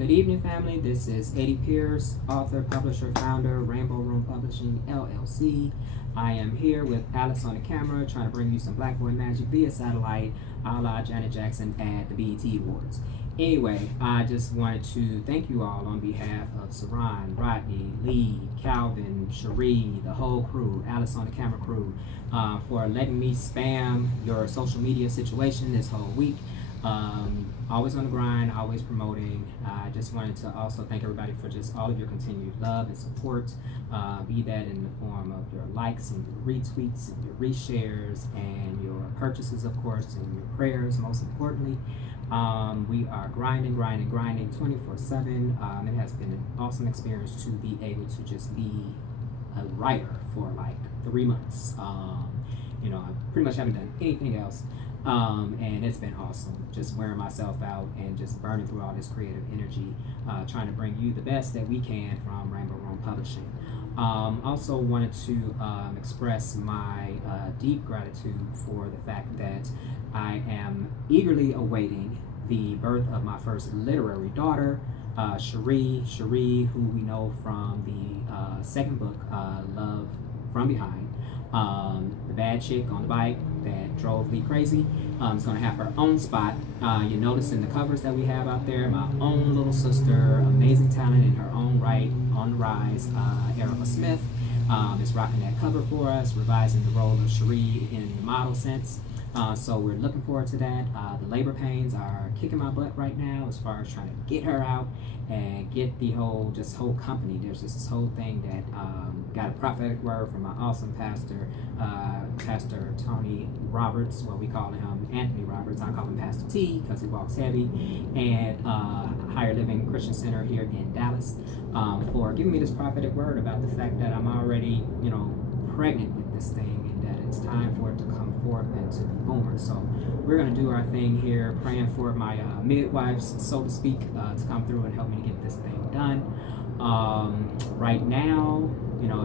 Good evening, family. This is Eddie Pierce, author, publisher, founder, Rainbow Room Publishing, LLC. I am here with Alex on the camera, trying to bring you some Black Boy magic via satellite, a la Janet Jackson at the BET Awards. Anyway, I just wanted to thank you all on behalf of Saran, Rodney, Lee, Calvin, Cherie, the whole crew, Alice on the camera crew, for letting me spam your social media situation this whole week. Always on the grind, always promoting. I just wanted to also thank everybody for just all of your continued love and support, be that in the form of your likes and your retweets and your reshares and your purchases, of course, and your prayers, most importantly. We are grinding 24/7. It has been an awesome experience to be able to just be a writer for like 3 months. I pretty much haven't done anything else. And it's been awesome, just wearing myself out and just burning through all this creative energy, trying to bring you the best that we can from Rainbow Room Publishing. Also wanted to express my deep gratitude for the fact that I am eagerly awaiting the birth of my first literary daughter, Cherie, who we know from the second book, Love from Behind. The bad chick on the bike that drove Lee crazy is going to have her own spot. You notice in the covers that we have out there, my own little sister, amazing talent in her own right, on the rise, Erica Smith is rocking that cover for us, revising the role of Cherie in the model sense. So we're looking forward to that. The labor pains are kicking my butt right now as far as trying to get her out and get the whole company. There's just this whole thing that got a prophetic word from my awesome pastor, Pastor Tony Roberts. Well, we call him Anthony Roberts. I call him Pastor T because he walks heavy, and Higher Living Christian Center here in Dallas, for giving me this prophetic word about the fact that I'm already, pregnant with this thing, and that it's time for it to come forth and to be born. So we're going to do our thing here, praying for my midwives, so to speak, to come through and help me to get this thing done. Right now,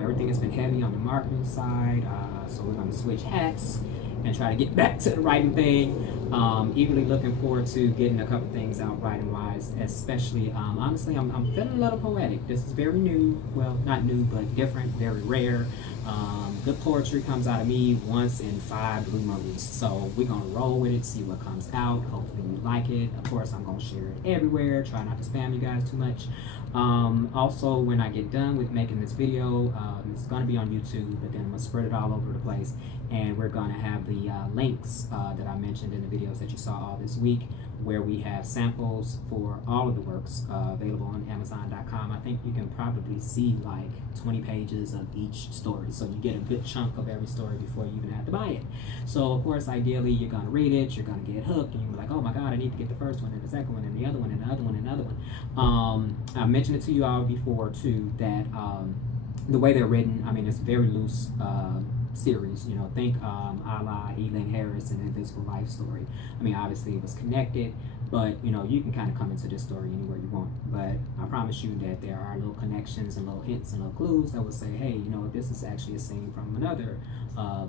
everything has been heavy on the marketing side, so we're going to switch hats and try to get back to the writing thing. Eagerly looking forward to getting a couple things out writing wise, especially honestly, I'm feeling a little poetic. This is very new, well, not new, but different, very rare. Good poetry comes out of me once in 5 blue moons, so we're gonna roll with it, see what comes out. Hopefully you like it. Of course, I'm gonna share it everywhere, try not to spam you guys too much. Also, when I get done with making this video, it's gonna be on YouTube, but then I'm gonna spread it all over the place, and we're gonna have the links that I mentioned in the videos that you saw all this week, where we have samples for all of the works available on Amazon.com. I think you can probably see like 20 pages of each story, so you get a good chunk of every story before you even have to buy it. So of course, ideally, you're gonna read it, you're gonna get hooked, and you're like, oh my god, I need to get the first one and the second one and the other one and the other one and the other one. I mentioned it to you all before too, that the way they're written, I mean, it's very loose series, think a la Elaine Harris and Invisible Life story. I mean, obviously it was connected, but you can kind of come into this story anywhere you want. But I promise you that there are little connections and little hints and little clues that will say, hey, this is actually a scene from another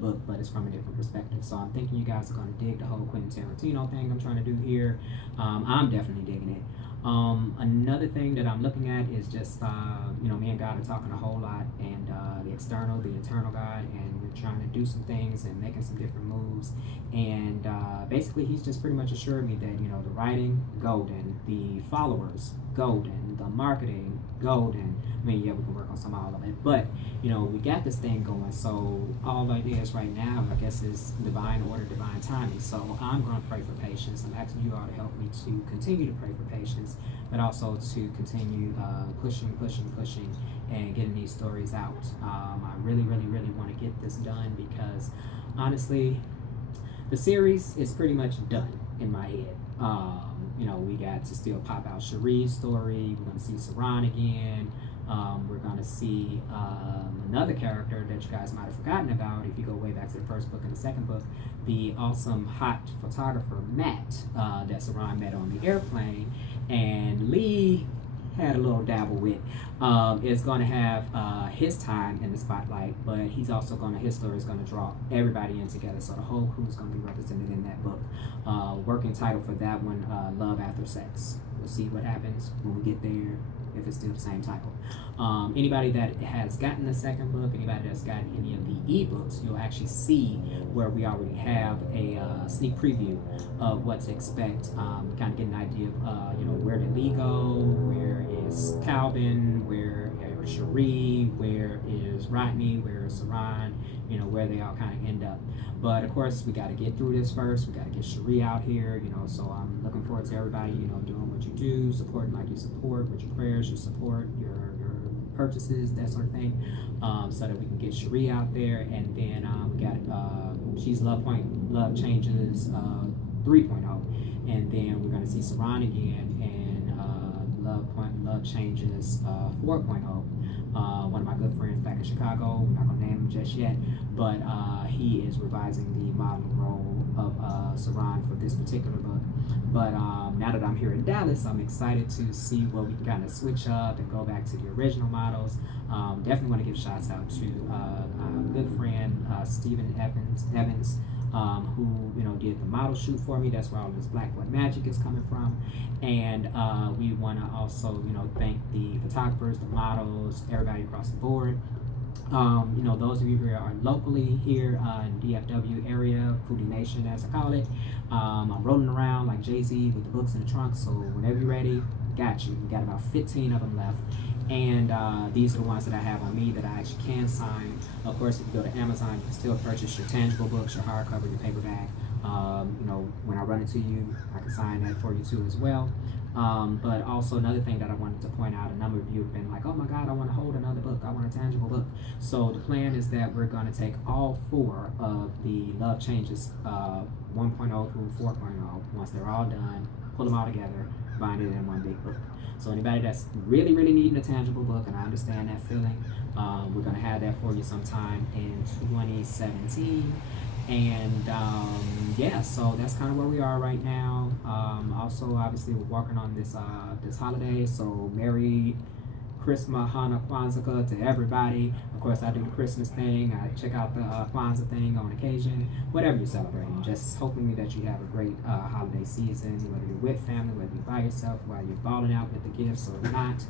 book, but it's from a different perspective. So I'm thinking you guys are going to dig the whole Quentin Tarantino thing I'm trying to do here. I'm definitely digging it. Another thing that I'm looking at is just, me and God are talking a whole lot, and the external, the internal God, and we're trying to do some things and making some different moves. And basically, he's just pretty much assured me that, the writing, golden, the followers, golden, the marketing, golden. I mean, yeah, we can work on some of all of it, but, we got this thing going. So all it is right now, I guess, is divine order, divine timing. So I'm going to pray for patience. I'm asking you all to help me to continue to pray for patience, but also to continue pushing, and getting these stories out. I really want to get this done because, honestly, the series is pretty much done in my head. We got to still pop out Cherie's story. We're going to see Saran again. We're going to see another character that you guys might have forgotten about if you go way back to the first book and the second book, the awesome hot photographer Matt that Saran met on the airplane, and Lee had a little dabble with, is going to have his time in the spotlight, but he's also his story is going to draw everybody in together, so the whole crew is going to be represented in that book. Working title for that one, Love After Sex. We'll see what happens when we get there, if it's still the same title. Anybody that has gotten the second book, anybody that's gotten any of the ebooks, you'll actually see where we already have a sneak preview of what to expect. Kind of get an idea of, where did Lee go, where is Calvin, where is Cherie, where is Rodney, where is Saran, where they all kind of end up. But of course, we got to get through this first. We got to get Cherie out here, so I'm looking forward to everybody, doing what you do, supporting like you support, with your prayers, your support, your purchases, that sort of thing, so that we can get Cherie out there. And then we got She's Love Changes 3.0, and then we're gonna see Saran again, and Love Changes 4.0. One of my good friends back in Chicago, we're not gonna name him just yet, but he is revising the model role of Saran for this particular book. But now that I'm here in Dallas, I'm excited to see what we can kind of switch up and go back to the original models. Definitely want to give shouts out to a good friend, Stephen Evans, who did the model shoot for me. That's where all this Black Boy magic is coming from. And we want to also thank the photographers, the models, everybody across the board. Those of you who are locally here in DFW area, Foodie Nation as I call it, I'm rolling around like Jay-Z with the books in the trunk, so whenever you're ready, got you. We got about 15 of them left, and these are the ones that I have on me that I actually can sign. Of course, if you go to Amazon, you can still purchase your tangible books, your hardcover, your paperback. When I run into you, I can sign that for you too as well. But also another thing that I wanted to point out, a number of you have been like, oh my God, I want to hold another book. I want a tangible book. So the plan is that we're going to take all 4 of the Love Changes 1.0 through 4.0. Once they're all done, pull them all together, bind it in one big book. So anybody that's really, really needing a tangible book, and I understand that feeling, we're going to have that for you sometime in 2017. And yeah, so that's kind of where we are right now. Also, obviously, we're working on this holiday, so Merry Christmas, Hanukkah, Kwanzaa to everybody. Of course, I do the Christmas thing. I check out the Kwanzaa thing on occasion. Whatever you're celebrating, just hoping that you have a great holiday season, whether you're with family, whether you're by yourself, whether you're balling out with the gifts or not.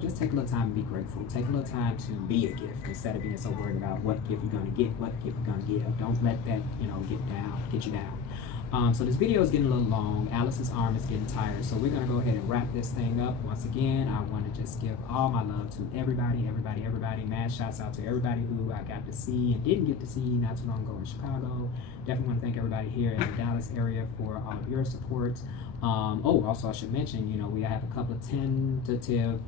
Just take a little time to be grateful. Take a little time to be a gift instead of being so worried about what gift you're going to get, what gift you're going to give. Don't let that, get you down. So this video is getting a little long. Alice's arm is getting tired, so we're going to go ahead and wrap this thing up. Once again, I want to just give all my love to everybody. Mad shouts out to everybody who I got to see and didn't get to see not too long ago in Chicago. Definitely want to thank everybody here in the Dallas area for all of your support. Also I should mention, we have a couple of tentative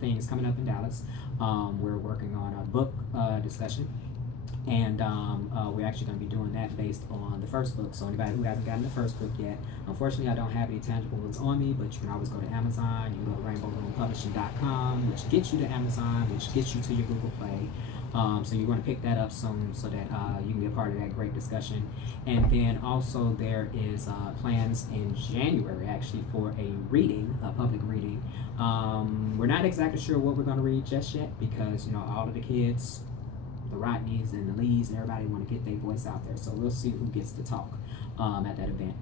things coming up in Dallas. We're working on a book discussion. And we're actually going to be doing that based on the first book. So anybody who hasn't gotten the first book yet, unfortunately I don't have any tangible books on me, but you can always go to Amazon. You can go to rainbowroompublishing.com, which gets you to Amazon, which gets you to your Google Play. So you want to pick that up soon so that you can be a part of that great discussion. And then also there is plans in January actually for a reading, a public reading. We're not exactly sure what we're going to read just yet because, all of the kids, the Rodneys and the Lees and everybody want to get their voice out there. So we'll see who gets to talk at that event.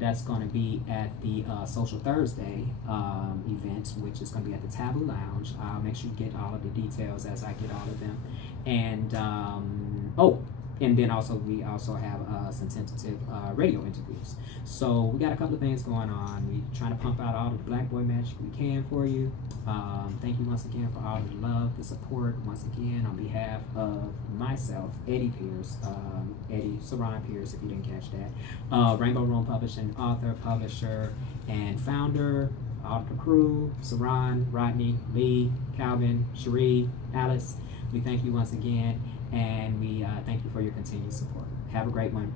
That's going to be at the Social Thursday event, which is going to be at the Taboo Lounge. I'll make sure you get all of the details as I get all of them. And and then also we also have some tentative radio interviews. So we got a couple of things going on. We're trying to pump out all the Black Boy magic we can for you. Thank you once again for all of the love, the support. Once again, on behalf of myself, Eddie Saran Pierce, if you didn't catch that, Rainbow Room Publishing, author, publisher, and founder, all the crew, Saran, Rodney, Lee, Calvin, Cherie, Alice. We thank you once again, and we thank you for your continued support. Have a great one.